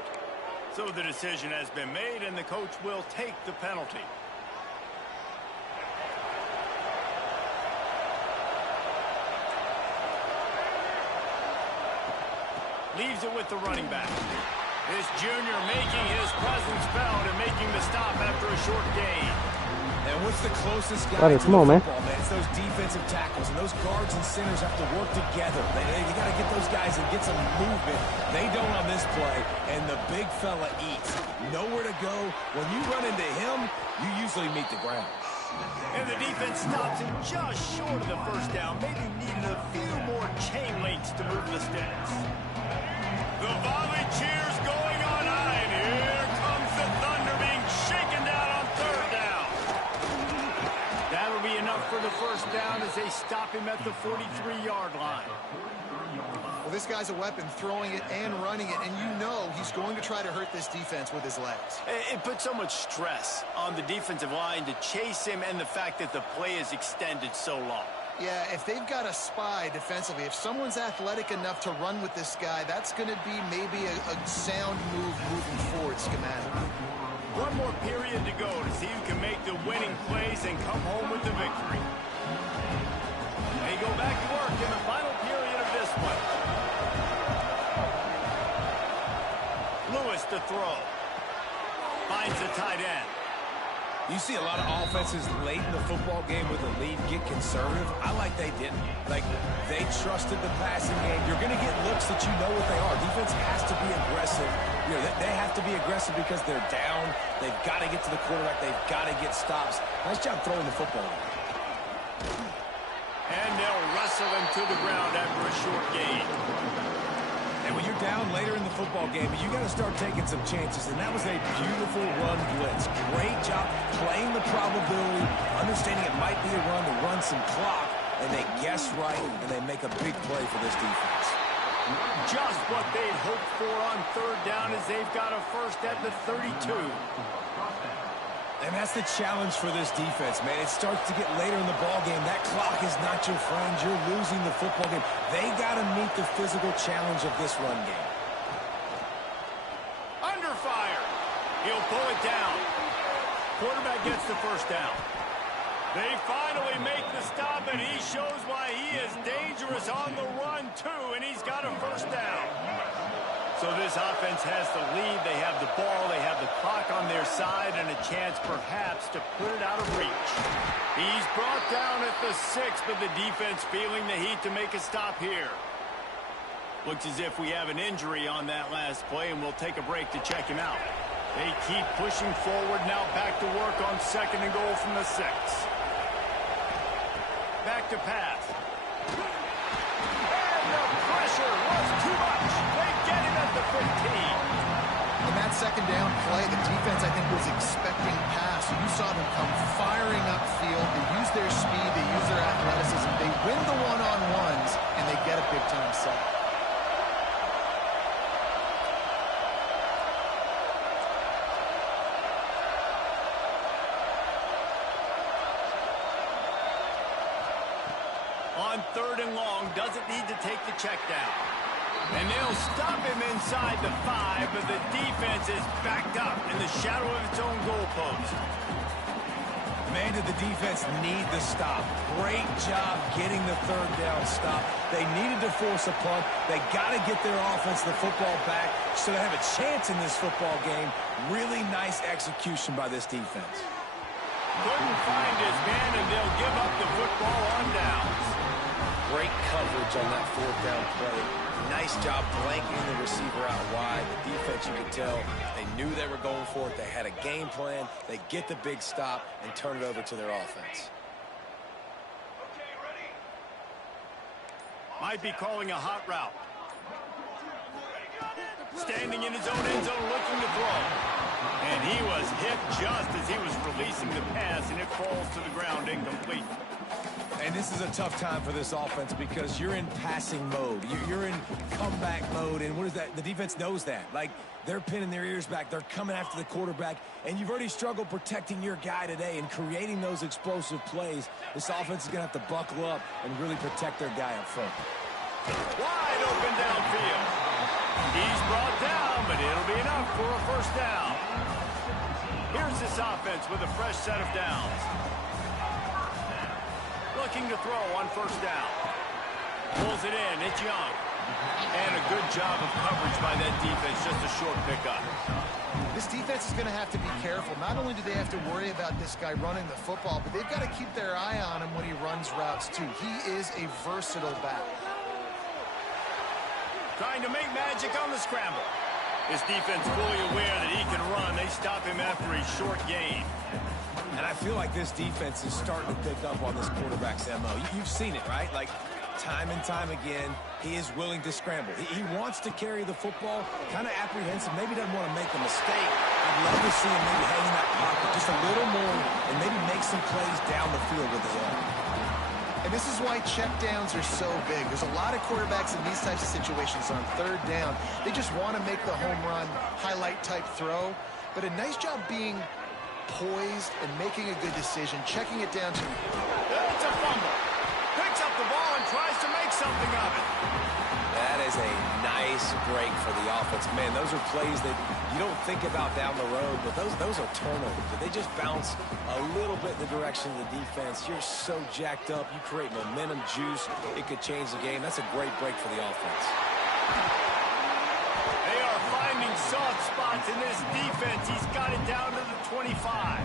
So the decision has been made, and the coach will take the penalty. Leaves it with the running back. This junior making his presence felt and making the stop after a short gain. And what's the closest guy Buddy, to come on, the man. football, man? It's those defensive tackles, and those guards and centers have to work together. They got to get those guys and get some movement. They don't on this play, and the big fella eats. Nowhere to go. When you run into him, you usually meet the ground. And the defense stops him just short of the first down. Maybe needed a few more chain links to move the sticks. The volley cheers going on high, and here comes the Thunder being shaken down on third down. That'll be enough for the first down as they stop him at the 43-yard line. Well, this guy's a weapon, throwing it and running it, and you know he's going to try to hurt this defense with his legs. It puts so much stress on the defensive line to chase him, and the fact that the play is extended so long. Yeah, if they've got a spy defensively, if someone's athletic enough to run with this guy, that's going to be maybe a sound move moving forward schematic. One more period to go to see who can make the winning plays and come home with the victory. They go back to work in the final period of this one. Lewis to throw. Finds the tight end. You see a lot of offenses late in the football game with a lead get conservative. I like they didn't. Like, they trusted the passing game. You're going to get looks that you know what they are. Defense has to be aggressive. You know, they have to be aggressive because they're down. They've got to get to the quarterback. They've got to get stops. Nice job throwing the football. And they'll wrestle him to the ground after a short gain. And when you're down later in the football game, you got to start taking some chances. And that was a beautiful run blitz. Great job playing the probability, understanding it might be a run to run some clock, and they guess right, and they make a big play for this defense. Just what they'd hoped for on third down as they've got a first at the 32. And that's the challenge for this defense, man. It starts to get later in the ball game. That clock is not your friend. You're losing the football game. They got to meet the physical challenge of this run game. Under fire. He'll pull it down. Quarterback gets the first down. They finally make the stop, and he shows why he is dangerous on the run, too, and he's got a first down. So this offense has the lead. They have the ball. They have the clock on their side and a chance perhaps to put it out of reach. He's brought down at the 6, but the defense feeling the heat to make a stop here. Looks as if we have an injury on that last play, and we'll take a break to check him out. They keep pushing forward, now back to work on 2nd and goal from the 6. Back to pass. And the pressure was too much. They get him at the 15. In that second down play, the defense, I think, was expecting pass. You saw them come firing upfield. They use their speed. They use their athleticism. They win the one-on-ones, and they get a big-time sack. On 3rd and long, doesn't need to take the check down. And they'll stop him inside the 5, but the defense is backed up in the shadow of its own goalpost. Man, did the defense need the stop. Great job getting the 3rd down stop. They needed to force a punt. They got to get their offense the football back so they have a chance in this football game. Really nice execution by this defense. Couldn't find his man, and they'll give up the football on downs. Great coverage on that 4th down play. Nice job blanketing the receiver out wide. The defense, you could tell, they knew they were going for it. They had a game plan. They get the big stop and turn it over to their offense. Might be calling a hot route. Standing in his own end zone looking to throw. And he was hit just as he was releasing the pass, and it falls to the ground incomplete. And this is a tough time for this offense because you're in passing mode. You're in comeback mode, and what is that? The defense knows that. Like, they're pinning their ears back. They're coming after the quarterback, and you've already struggled protecting your guy today and creating those explosive plays. This offense is going to have to buckle up and really protect their guy up front. Wide open downfield. He's brought down, but it'll be enough for a 1st down. Here's this offense with a fresh set of downs. Looking to throw on 1st down. Pulls it in. It's Young. And a good job of coverage by that defense. Just a short pickup. This defense is going to have to be careful. Not only do they have to worry about this guy running the football, but they've got to keep their eye on him when he runs routes, too. He is a versatile back. Trying to make magic on the scramble. This defense fully aware that he can run. They stop him after a short gain. And I feel like this defense is starting to pick up on this quarterback's MO. You've seen it, right? Like, time and time again, he is willing to scramble. He wants to carry the football, kind of apprehensive, maybe doesn't want to make a mistake. I'd love to see him maybe hang in that pocket just a little more and maybe make some plays down the field with his arm. And this is why checkdowns are so big. There's a lot of quarterbacks in these types of situations on 3rd down. They just want to make the home run, highlight-type throw. But a nice job being poised and making a good decision, checking it down to... It's a fumble. Picks up the ball and tries to make something of it. That is a nice break for the offense. Man, those are plays that you don't think about down the road, but those are turnovers. They just bounce a little bit in the direction of the defense. You're so jacked up. You create momentum, juice. It could change the game. That's a great break for the offense. They are finding soft spots in this defense. He's got it down to the 25.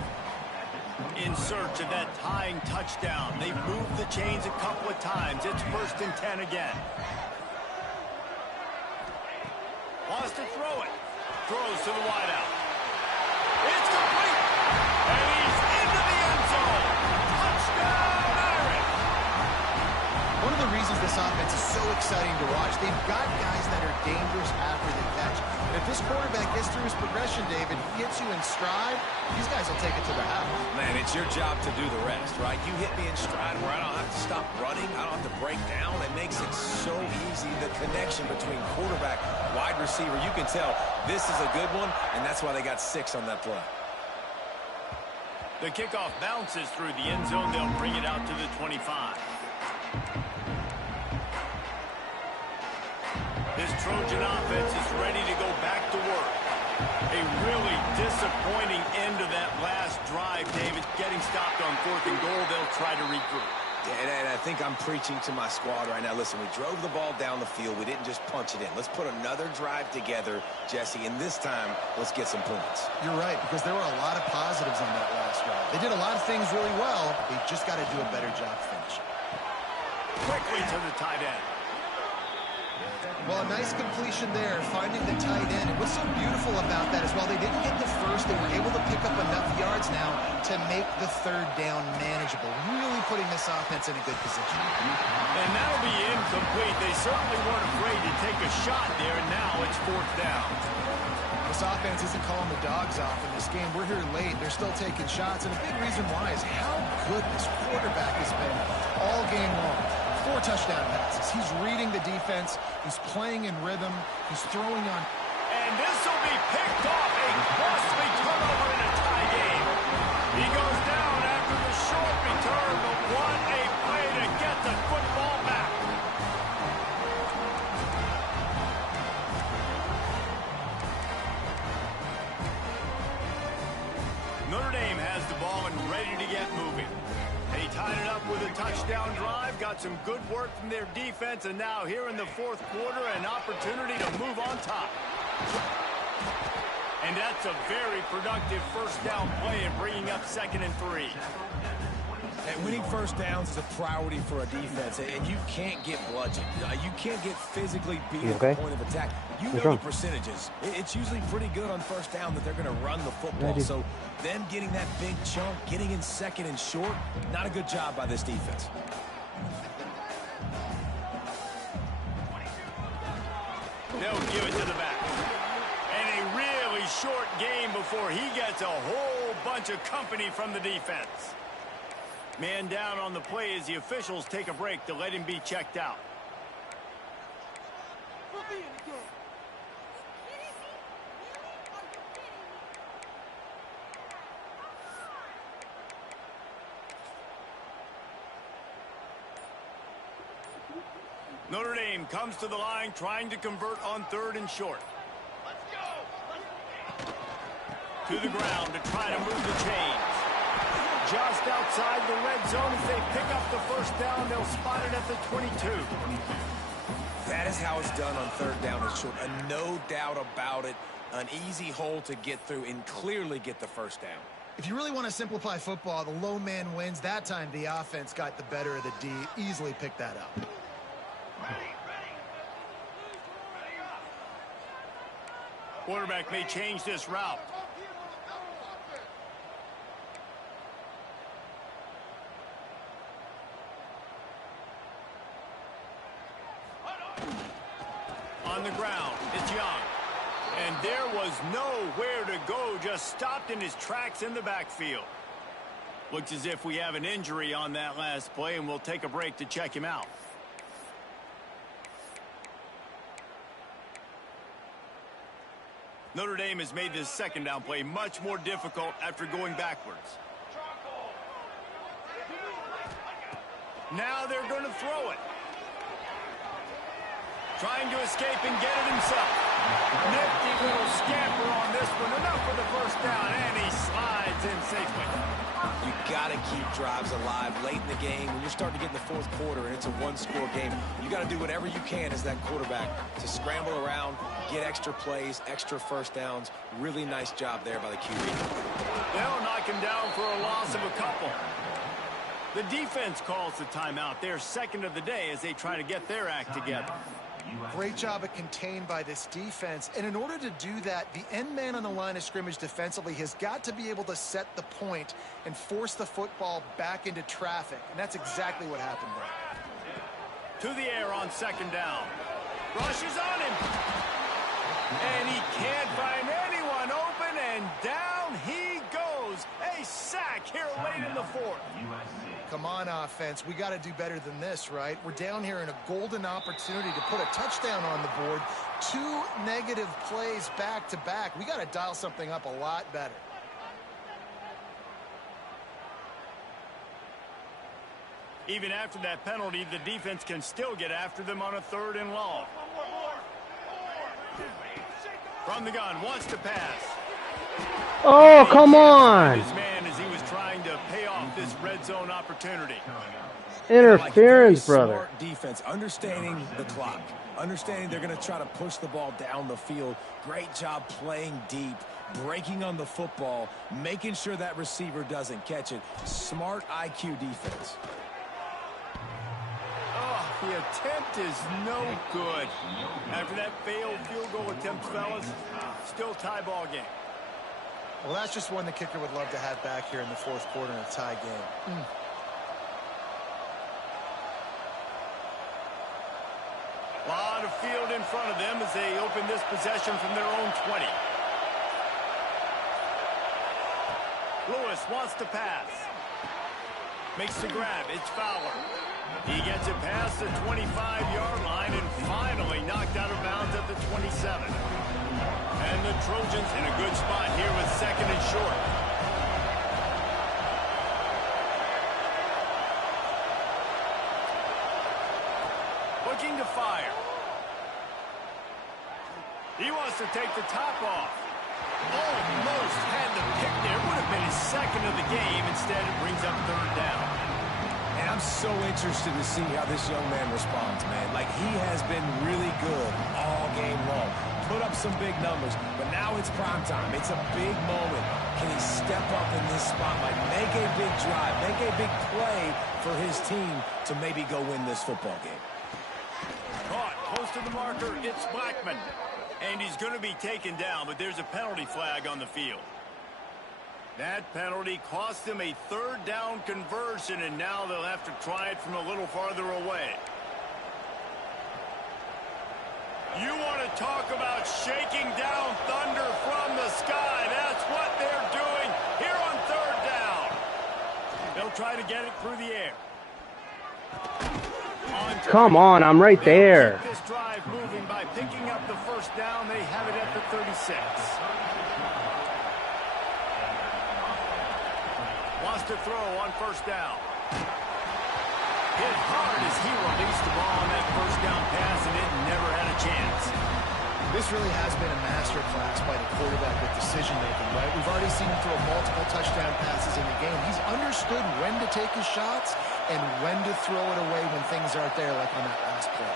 In search of that tying touchdown. They've moved the chains a couple of times. It's 1st and 10 again. Wants to throw it. Throws to the wideout. It's complete. And he's into the end zone. Touchdown, Irish. One of the reasons this offense is so exciting to watch, they've got guys that are dangerous after the catch. And if this quarterback gets through his progression, David, he gets you in stride, these guys will take it to the house. Man, it's your job to do the rest, right? You hit me in stride where I don't have to stop running. I don't have to break down. It makes it so easy. The connection between quarterback, wide receiver, you can tell this is a good one, and that's why they got 6 on that play. The kickoff bounces through the end zone. They'll bring it out to the 25. This Trojan offense is ready to go back to work. A really disappointing end of that last drive, David. Getting stopped on 4th and goal, they'll try to regroup. And I think I'm preaching to my squad right now. Listen, we drove the ball down the field. We didn't just punch it in. Let's put another drive together, Jesse, and this time, let's get some points. You're right, because there were a lot of positives on that last drive. They did a lot of things really well. They just got to do a better job finishing. Quickly to the tight end. Well, a nice completion there, finding the tight end. And what's so beautiful about that is while they didn't get the first, they were able to pick up enough yards now to make the 3rd down manageable, really putting this offense in a good position. And that'll be incomplete. They certainly weren't afraid to take a shot there, and now it's 4th down. This offense isn't calling the dogs off in this game. We're here late. They're still taking shots, and a big reason why is how good this quarterback has been all game long. 4 touchdown passes. He's reading the defense. He's playing in rhythm. He's throwing on. And this will be picked off. A costly turnover in a tie game. He goes down after the short return, but what a play to get the football ready to get moving. They tied it up with a touchdown drive, got some good work from their defense, and now here in the fourth quarter, an opportunity to move on top. And that's a very productive first down play and bringing up 2nd and 3. And winning first downs is a priority for a defense, and you can't get bludgeoned. You can't get physically beat at the point of attack. You know the percentages. It's usually pretty good on first down that they're going to run the football. So them getting that big chunk, getting in 2nd and short, not a good job by this defense. They'll give it to the back. And a really short game before he gets a whole bunch of company from the defense. Man down on the play as the officials take a break to let him be checked out. Notre Dame comes to the line trying to convert on 3rd and short. To the ground to try to move the chains. Just outside the red zone as they pick up the first down. They'll spot it at the 22. That is how it's done on 3rd down and short. No doubt about it. An easy hole to get through and clearly get the first down. If you really want to simplify football, the low man wins. That time the offense got the better of the D. Easily picked that up. Quarterback may change this route. On the ground, it's Young. And there was nowhere to go, just stopped in his tracks in the backfield. Looks as if we have an injury on that last play, and we'll take a break to check him out. Notre Dame has made this 2nd down play much more difficult after going backwards. Now they're going to throw it. Trying to escape and get it himself. Nifty little scamper on this one. Enough for the first down, and he slides in safely. You got to keep drives alive late in the game. When you're starting to get in the fourth quarter and it's a one-score game, you got to do whatever you can as that quarterback to scramble around, get extra plays, extra first downs. Really nice job there by the QB. They'll knock him down for a loss of a couple. The defense calls the timeout. They're 2nd of the day as they try to get their act together. Great job of contained by this defense. And in order to do that, the end man on the line of scrimmage defensively has got to be able to set the point and force the football back into traffic. And that's exactly what happened there. To the air on 2nd down. Rushes on him. And he can't find anyone open, and down he goes. A sack here late in the fourth. Come on, offense. We got to do better than this, right? We're down here in a golden opportunity to put a touchdown on the board. 2 negative plays back-to-back. We got to dial something up a lot better. Even after that penalty, the defense can still get after them on a 3rd and long. From the gun, wants to pass. Oh, come on. His man as he was trying to pay off this red zone opportunity. Interference, brother. Smart defense, understanding the clock, understanding they're going to try to push the ball down the field. Great job playing deep, breaking on the football, making sure that receiver doesn't catch it. Smart IQ defense. Oh, the attempt is no good. After that failed field goal attempt, fellas, still tie ball game. Well, that's just one the kicker would love to have back here in the fourth quarter in a tie game. A lot of field in front of them as they open this possession from their own 20. Lewis wants to pass. Makes the grab. It's Fowler. He gets it past the 25-yard line and finally knocked out of bounds at the 27. And the Trojans in a good spot here with 2nd and short. Looking to fire. He wants to take the top off. Almost had the pick there. Would have been his second of the game. Instead, it brings up third down. And I'm so interested to see how this young man responds, man. Like, he has been really good all game long. Put up some big numbers, but now it's prime time. It's a big moment. Can he step up in this spotlight, make a big drive, make a big play for his team to maybe go win this football game? Caught close to the marker, it's Blackman. And he's going to be taken down, but there's a penalty flag on the field. That penalty cost them a third down conversion, and now they'll have to try it from a little farther away. You want to talk about shaking down thunder from the sky. That's what they're doing here on third down. They'll try to get it through the air. Come on, I'm right there. This drive moving by picking up the first down. They have it at the 36. Wants to throw on first down. Hit hard as he released the ball on that first down pass, and it never had a chance. This really has been a masterclass by the quarterback with decision-making, right? We've already seen him throw multiple touchdown passes in the game. He's understood when to take his shots and when to throw it away when things aren't there, like on that last play.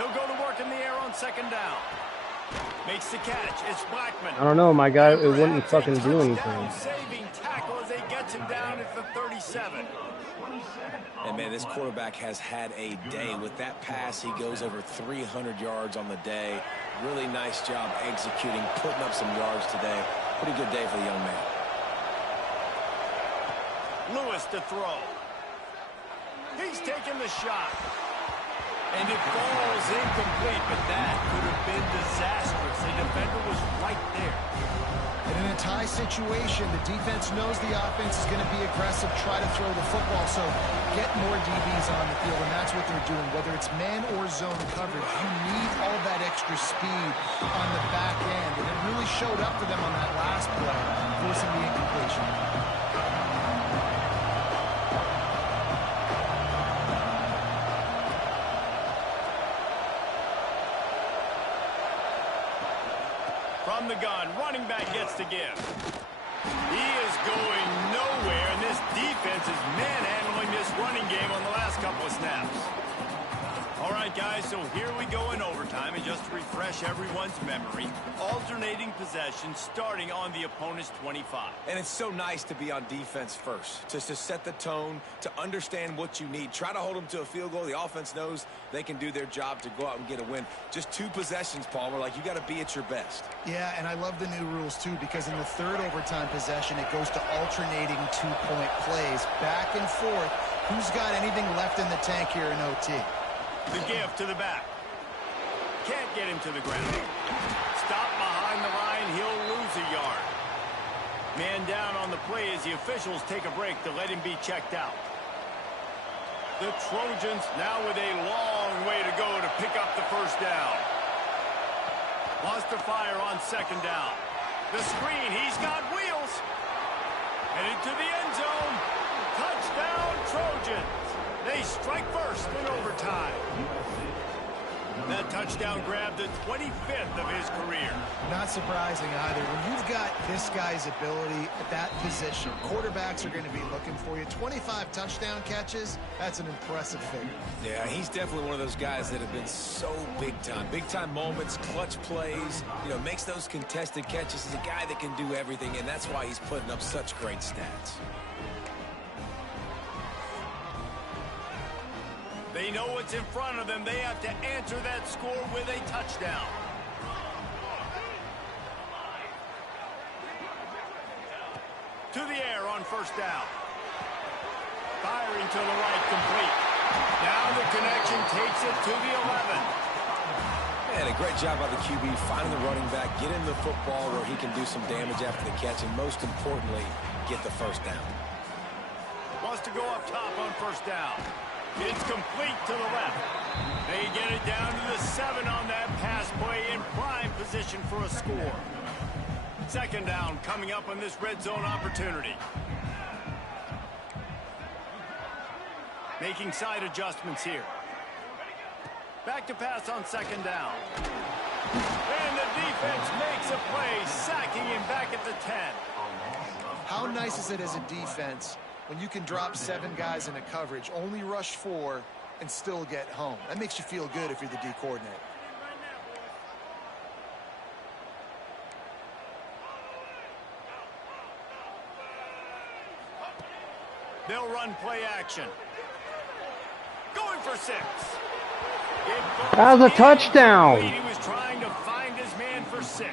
They'll go to work in the air on second down. Makes the catch. It's Blackman. I don't know, my guy, it wouldn't fucking do anything. Saving tackle as they get him down at the 37. And, man, this quarterback has had a day. With that pass, he goes over 300 yards on the day. Really nice job executing, putting up some yards today. Pretty good day for the young man. Lewis to throw. He's taking the shot. And it falls incomplete, but that could have been disastrous. The defender was right there. And in a tie situation, the defense knows the offense is going to be aggressive, try to throw the football, so get more DBs on the field, and that's what they're doing. Whether it's man or zone coverage, you need all that extra speed on the back end, and it really showed up for them on that last play, forcing the incompletion. From the gun, running back gets to give. He is going nowhere, and this defense is manhandling this running game on the last couple of snaps. All right, guys, so here we go in overtime, and just to refresh everyone's memory, alternating possession starting on the opponent's 25. And it's so nice to be on defense first, just to set the tone, to understand what you need. Try to hold them to a field goal. The offense knows they can do their job to go out and get a win. Just 2 possessions, Palmer, like you got to be at your best. Yeah, and I love the new rules, too, because in the third overtime possession, it goes to alternating 2-point plays, back and forth. Who's got anything left in the tank here in OT? The give to the back. Can't get him to the ground. Stop behind the line. He'll lose a yard. Man down on the play as the officials take a break to let him be checked out. The Trojans now with a long way to go to pick up the first down. Wants to fire on second down. The screen. He's got wheels. Headed to the end zone. Touchdown, Trojans. They strike first in overtime. That touchdown grabbed the 25th of his career. Not surprising either. When you've got this guy's ability at that position, quarterbacks are going to be looking for you. 25 touchdown catches, that's an impressive figure. Yeah, he's definitely one of those guys that have been so big time. Big time moments, clutch plays, makes those contested catches. He's a guy that can do everything, and that's why he's putting up such great stats. They know what's in front of them. They have to answer that score with a touchdown. To the air on first down. Firing to the right, complete. Now the connection takes it to the 11. And a great job by the QB finding the running back, get him the football where he can do some damage after the catch, and most importantly, get the first down. Wants to go up top on first down. It's complete to the left. They get it down to the 7 on that pass play in prime position for a score. Second down coming up on this red zone opportunity. Making side adjustments here. Back to pass on second down. And the defense makes a play, sacking him back at the 10. How nice is it as a defense when you can drop 7 guys into coverage, only rush 4, and still get home? That makes you feel good if you're the D coordinator. They'll run play action. Going for 6. That was a touchdown. He was trying to find his man for 6.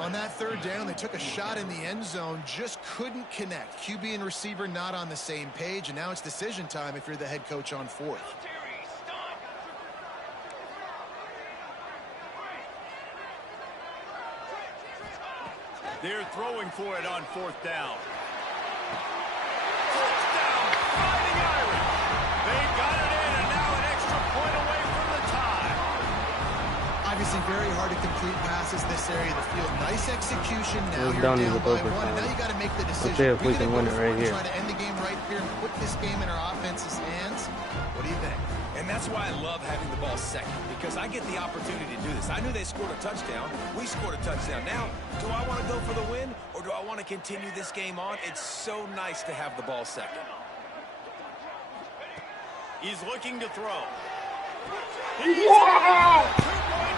On that 3rd down, they took a shot in the end zone, just couldn't connect. QB and receiver not on the same page, and now it's decision time if you're the head coach on 4th. They're throwing for it on 4th down. Touchdown, Fighting Irish. They've got it in, and now an extra point away from the tie. Obviously very hard to complete passes this area of the field. Nice execution. Now We're you're done down with by 1. overtime. Now you got to make the decision. Let's see if we can win it right here. Try to end the game right here and put this game in our offense's hands. What do you think? And that's why I love having the ball second, because I get the opportunity to do this. I knew they scored a touchdown. We scored a touchdown. Now, do I want to go for the win, or do I want to continue this game on? It's so nice to have the ball second. He's looking to throw.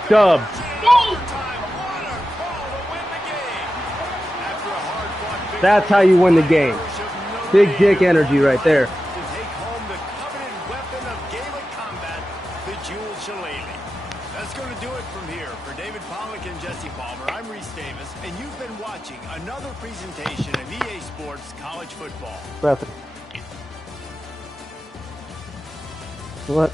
Dub. That's how you win the game. Big dick energy right there. That's going to do it from here. For David Pollack and Jesse Palmer, I'm Reese Davis, and you've been watching another presentation of EA Sports College Football. Nothing. Look.